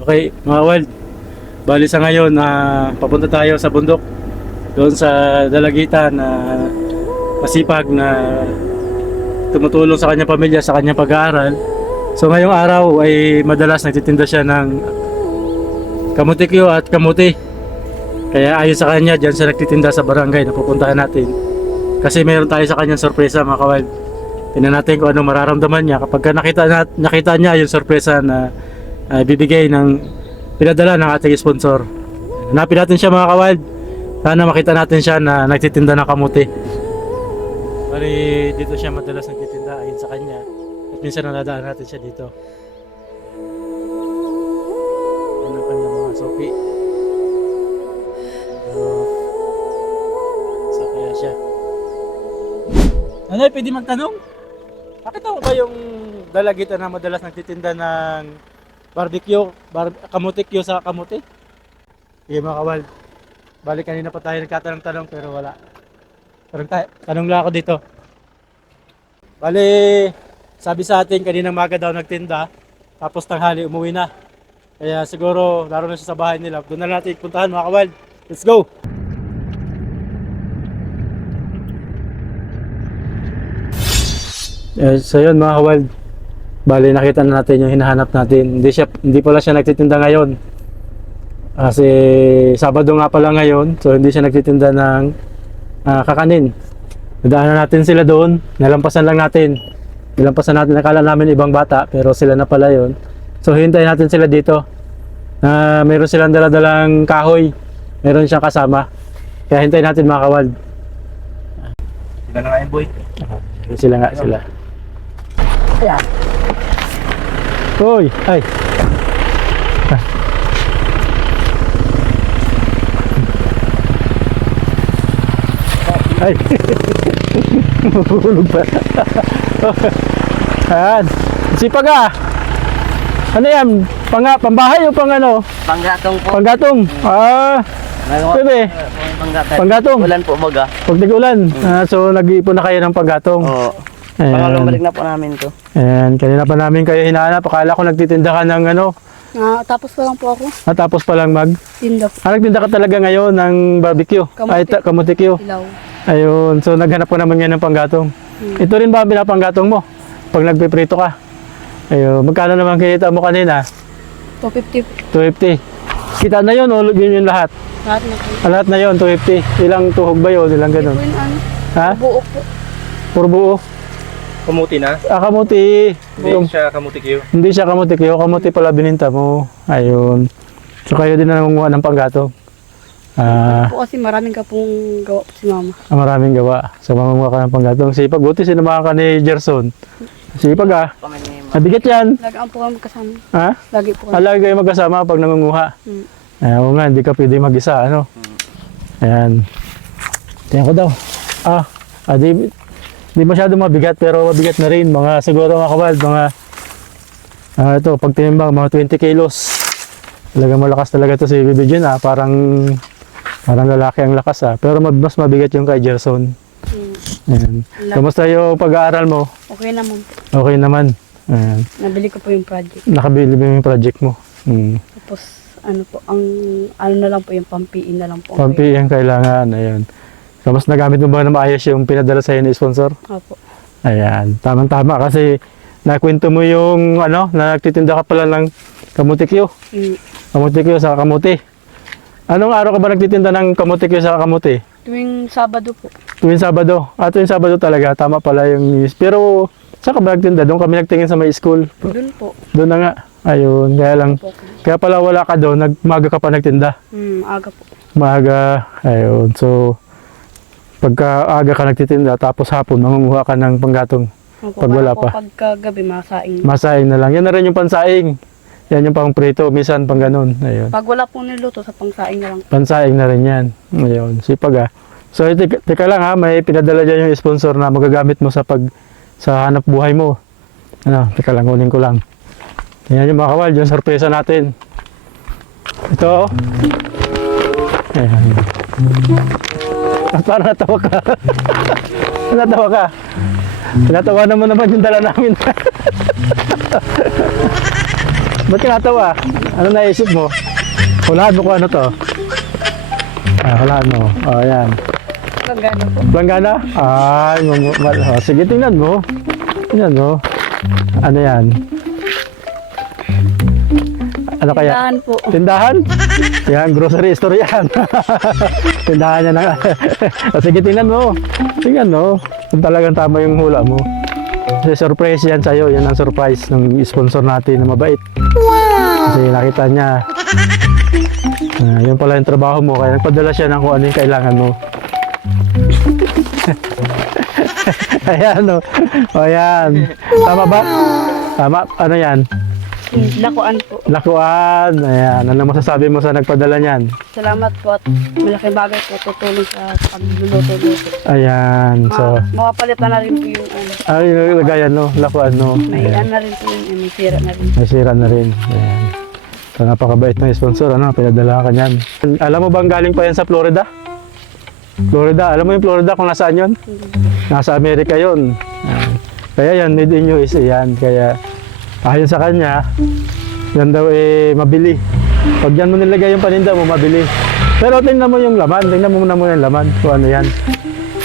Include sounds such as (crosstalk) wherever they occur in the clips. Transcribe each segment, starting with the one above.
Okay, mga wild. Bali sa ngayon, na papunta tayo sa bundok. Doon sa dalagitan na masipag na tumutulong sa kanyang pamilya, sa kanyang pag-aaral. So ngayong araw ay madalas nagtitinda siya ng kamutikyo at kamuti. Kaya ayon sa kanya, dyan siya nagtitinda sa barangay na pupuntahan natin. Kasi meron tayo sa kanyang sorpresa mga kawild. Tingnan natin kung ano mararamdaman niya kapag ka nakita, na, nakita niya yung sorpresa na uh, bibigay ng pinadala ng ating sponsor. Hanapin natin siya mga kawild. Sana makita natin siya na nagtitinda ng kamuti. Bali, dito siya madalas nagtitinda ayon sa kanya. At minsan nadadaan natin siya dito. Yan ang kanyang mga sopi. Uh, sa kaya siya. Nanay, pwede magtanong? Nakita mo ba yung dalagita na madalas nagtitinda ng barbecue, bar kamutikyo sa kamuti? Sige mga kawal. Balik kanina pa tayo nagkatanong-tanong pero wala. Tanong, tayo, tanong lang ako dito. Bali, sabi sa atin kaninang maga daw nagtinda, tapos tanghali umuwi na. Kaya siguro laro na siya sa bahay nila. Doon na natin puntahan mga kawal. Let's go! Eh, so yun mga kawal. Bali nakita na natin yung hinahanap natin. Hindi siya hindi pala siya nagtitinda ngayon. Kasi Sabado nga pala ngayon, so hindi siya nagtitinda ng ah, kakanin. Nadaanan natin sila doon, nalampasan lang natin. Nalampasan natin, nakala namin ibang bata, pero sila na pala yon. So hintayin natin sila dito. Na meron silang daladalang kahoy. Meron siyang kasama. Kaya hintayin natin mga kawal. Sila na nga yung boy. Sila nga sila. Ayan. Uy, ay. Ah. Ay. (laughs) Mahulog pa. (laughs) Ayan. Sipag ah. Ano yan? Panga, pambahay o pang ano? Panggatong po. Panggatong. Ah, Bebe. Panggatong. Panggatong. Ulan po baga. pag nag-ulan. Ah, so nag-iipon na kayo ng panggatong. Oo. Ayan. Pangalong balik na po namin to. Ayan, kanina pa namin kayo hinahanap. Akala ko nagtitinda ka ng ano, Ah, tapos pa lang po ako. natapos pa lang mag. Tinda po. Ah, nagtinda ka talaga ngayon ng barbecue. Kamuti. Ay, ta- kamutikyo. Ilaw. Ayun, so naghanap ko naman yan ng panggatong. Hmm. Ito rin ba ang pinapanggatong mo? Pag nagpiprito ka. Ayun, magkano naman kinita mo kanina? 250 po. 250. Kita na yun o yun yung lahat? Lahat na po. Ah, lahat na yun, 250. Ilang tuhog ba yun? Ilang Hindi ganun? po yun ano. Ha? Buo po. Puro buo. Kumuti na. Ah, kamuti. Hindi Yung- siya kamutikyo. Hindi siya kamutikyo, kamuti pala bininta mo. Ayun. So kayo din na nangunguha ng panggatong. Ah, po kasi maraming ka pong gawa po si mama. ang maraming gawa. So mangunguha ka ng panggatong. Sipag, buti sinamahan ka ni Gerson. Sipag ah. Mabigat yan. Lagi ang po kami kasama. Ha? Lagi po kami. Alagi kayo magkasama pag nangunguha. Hmm. Ay, oo nga, hindi ka pwede mag-isa, ano? Ayan. Tingnan ko daw. Ah, ah di, di masyado mabigat, pero mabigat na rin. Mga siguro mga kabal, mga, ah, ito, pag tinimbang, mga 20 kilos. Talagang malakas talaga to si Bibi Jun, ah. Parang, parang lalaki ang lakas, ah. Pero mas mabigat yung kay Gerson. Hmm. Ayan. Kamusta yung pag-aaral mo? Okay naman. Okay naman. Ayan. Nabili ko po yung project. Nakabili mo yung project mo. Hmm. Tapos ano po, ang ano na lang po yung pampiin na lang po. ang Pampi ang kailangan. Ayan. So, mas nagamit mo ba na maayos yung pinadala sa'yo ni sponsor? Opo. Ayan. Tamang-tama kasi nakwento mo yung ano, na nagtitinda ka pala ng kamutikyo. Hmm. Kamutikyo sa kamuti. Anong araw ka ba nagtitinda ng kamutikyo sa kamuti? Tuwing Sabado po. Tuwing Sabado. Ah, tuwing Sabado talaga. Tama pala yung news. Pero, saan ka ba nagtinda? Doon kami nagtingin sa may school. Doon po. Doon na nga. Ayun. Kaya lang. Kaya pala wala ka doon. Nagmaga ka pa nagtinda. Hmm, aga po. Maaga, ayun. So, pagka aga ka nagtitinda, tapos hapon, mangunguha ka ng panggatong. Opo, Pag wala pa. Pagkagabi, masaing. Masaing na lang. Yan na rin yung pansaing. Yan yung pang prito, minsan pang ganun. Ayun. Pag wala po niluto, sa pangsaing na lang. Pansaing na rin yan. Ayun, sipag ah. So, teka, teka lang ha, may pinadala dyan yung sponsor na magagamit mo sa pag sa hanap buhay mo. Ano, teka lang, kunin ko lang. Yan yung mga kawal, yung sorpresa natin. Ito, oh. Ayan. Ah, (laughs) Parang natawa ka. (laughs) natawa ka. Natawa naman naman yung dala namin. (laughs) Ba't natawa? Ano naisip mo? Hulaan mo kung ano to. Ah, hulaan mo. O, oh, yan. Langgana po. Planggana? Ay, oh, sige, tingnan mo. Tingnan mo. Ano yan? Ano kaya? Tindahan po. Tindahan? Yan, grocery store yan. (laughs) Tindahan niya na. (laughs) O, sige, tingnan mo. Tingnan mo. Kung talagang tama yung hula mo. Kasi surprise yan sa'yo. Yan ang surprise ng sponsor natin na mabait. Kasi nakita niya. Ah, yun pala yung trabaho mo. Kaya nagpadala siya ng kung ano yung kailangan mo. (laughs) ayan o. O yan. Tama ba? Tama. Ano yan? Lakuan po. Lakuan. Ayan. Ano masasabi mo sa nagpadala niyan? Salamat po at malaking bagay po tutulong sa pagluluto-luto. Ayan. So, Ma- mapapalitan na rin po yung ano. ay, lagayan no. Lakuan no. May Ayan. ano na rin po yung ano, may sira na rin. Nasira na rin. Ayan. So, napakabait ng sponsor. Ano? Pinadala ka niyan. Alam mo bang galing pa yan sa Florida? Florida. Alam mo yung Florida kung nasaan yun? Nasa Amerika yun. Ayan. Kaya yan, made in USA yan. Kaya, ayon sa kanya, yan daw eh, mabili. Pag yan mo nilagay yung paninda mo, mabili. Pero tingnan mo yung laman. Tingnan mo muna muna yung laman. Kung ano yan.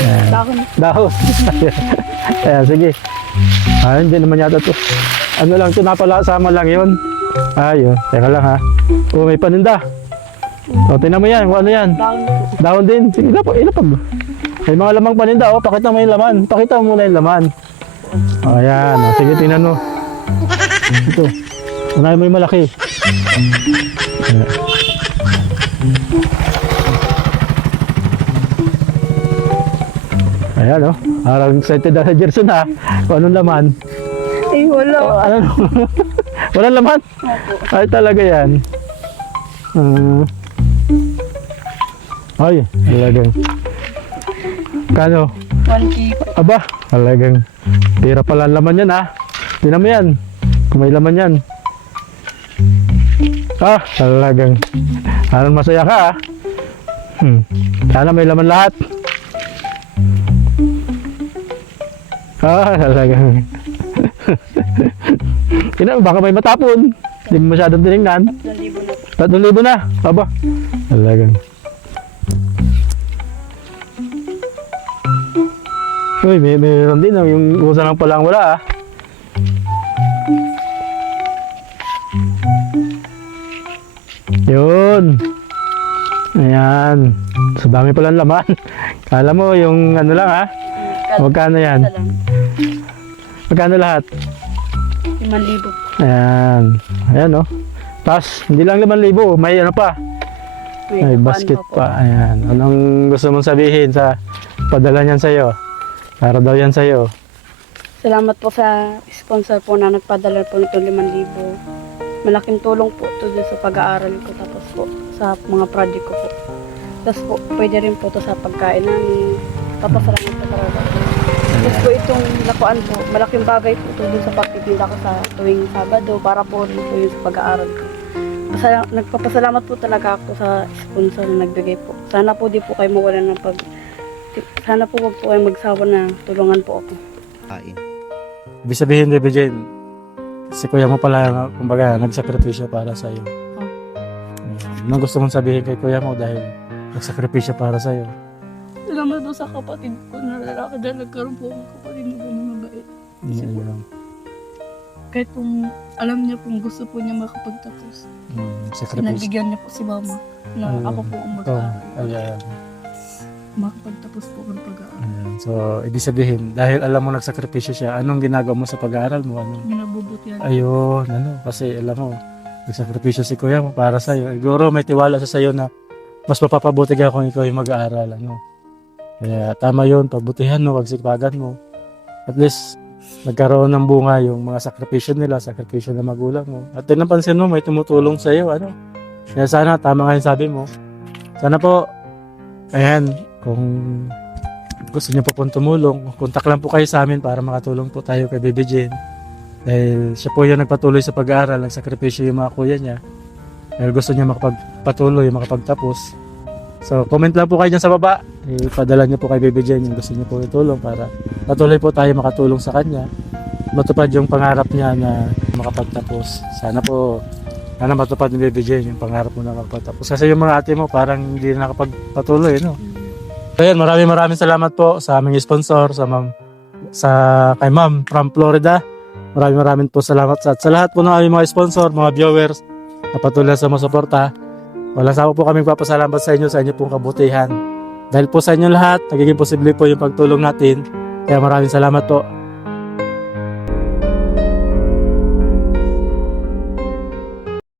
Ayan. Dahon. Dahon. (laughs) Ayan, sige. Ah, hindi naman yata to. Ano lang to, napalasama lang yun. Ayun, teka lang ha. Oh, may paninda. O, tingnan mo yan, kung ano yan. Dahon. Dahon din. Sige, ilapag, ilapag. May mga lamang paninda, oh. Pakita mo yung laman. Pakita mo muna yung laman. O, ayan. O, sige, tingnan mo. Ito. Unahin mo yung malaki. Ayan. Ayan, oh. Parang excited na sa Gerson, ha. Kung anong laman. Ay, wala. Oh, ano? (laughs) Walang laman? Ay, talaga yan. Ah. ay, talagang. Kano? 1K po. Aba, talagang. Pira pala ang laman yan, ha? Tingnan mo yan. May laman yan. Ah, talagang. Parang masaya ka, ha? Hmm. Sana may laman lahat. Ah, talagang. (laughs) Ina, baka may matapon. Hindi mo masyadong tinignan. 1,000 na po. Tatlong libo na. Aba. Talagang. Uy, may mayroon din. Yung usa lang pala ang wala ah. Yun. Ayan. Sa dami pala ang laman. (laughs) Kala mo yung ano lang ha. Magkano yan? Magkano lahat? 5,000 po. Ayan. Ayan oh. Tapos, hindi lang 5,000. May ano pa. May lakuan basket po. pa. Ayan. Anong gusto mong sabihin sa padala niyan sa'yo? Para daw yan sa'yo. Salamat po sa sponsor po na nagpadala po nito 5,000. Malaking tulong po to sa pag-aaral ko tapos po sa mga project ko po. Tapos po, pwede rin po to sa pagkain namin. Papasalamat po talaga. Tapos po itong lakuan po, malaking bagay po to sa pagtitinda ko sa tuwing Sabado para po rin po yun sa pag-aaral ko. Pasala- nagpapasalamat po talaga ako sa sponsor na nagbigay po. Sana po di po kayo mawalan ng pag... Sana po wag po kayo magsawa na tulungan po ako. Kain. Ibig sabihin, Baby Jane, si kuya mo pala, kumbaga, nagsakripisyo para sa'yo. Ayan. Anong gusto mong sabihin kay kuya mo dahil nagsakripisyo para sa'yo? Salamat po sa kapatid ko na lalaki dahil nagkaroon po akong kapatid na gano'n mabait. Ayan. Kahit kung alam niya kung gusto po niya makapagtapos, Mm, sakripisyo. pinagbigyan niya po si mama na Mm. ako po ang Ito, mag-aaral. ayan. Makapagtapos po ng pag-aaral. Ayan. So, ibig sabihin, dahil alam mo nagsakripisyo siya, anong ginagawa mo sa pag-aaral mo? Anong Ginabubutihan. Ayun, ano, kasi alam mo, nagsakripisyo si kuya mo para sa'yo. Siguro may tiwala sa sa'yo na mas mapapabuti ka kung ikaw yung mag-aaral, ano. Kaya tama yun, pagbutihan mo, pagsipagan mo. At least, nagkaroon ng bunga yung mga sakripisyo nila, sakripisyo ng magulang mo. At din napansin mo, may tumutulong sa'yo, ano. Kaya sana, tama nga yung sabi mo. Sana po, ayan, kung gusto niyo po pong tumulong, kontak lang po kayo sa amin para makatulong po tayo kay Baby Jane. Dahil siya po yung nagpatuloy sa pag-aaral, nagsakripisyo yung mga kuya niya. Dahil gusto niya makapagpatuloy, makapagtapos. So, comment lang po kayo dyan sa baba. Ipadala niyo po kay Baby Jen yung gusto niyo po itulong para patuloy po tayo makatulong sa kanya. Matupad yung pangarap niya na makapagtapos. Sana po, sana matupad ni Baby Jane yung pangarap mo na makapagtapos. Kasi yung mga ate mo parang hindi na nakapagpatuloy, no? So yun, maraming maraming salamat po sa aming sponsor, sa ma'am, sa kay ma'am from Florida. Maraming maraming po salamat sa, sa lahat po ng aming mga sponsor, mga viewers, na patuloy sa mga suporta. Walang sawa po kami papasalamat sa inyo, sa inyo pong kabutihan. Dahil po sa inyo lahat, nagiging posible po yung pagtulong natin. Kaya maraming salamat po.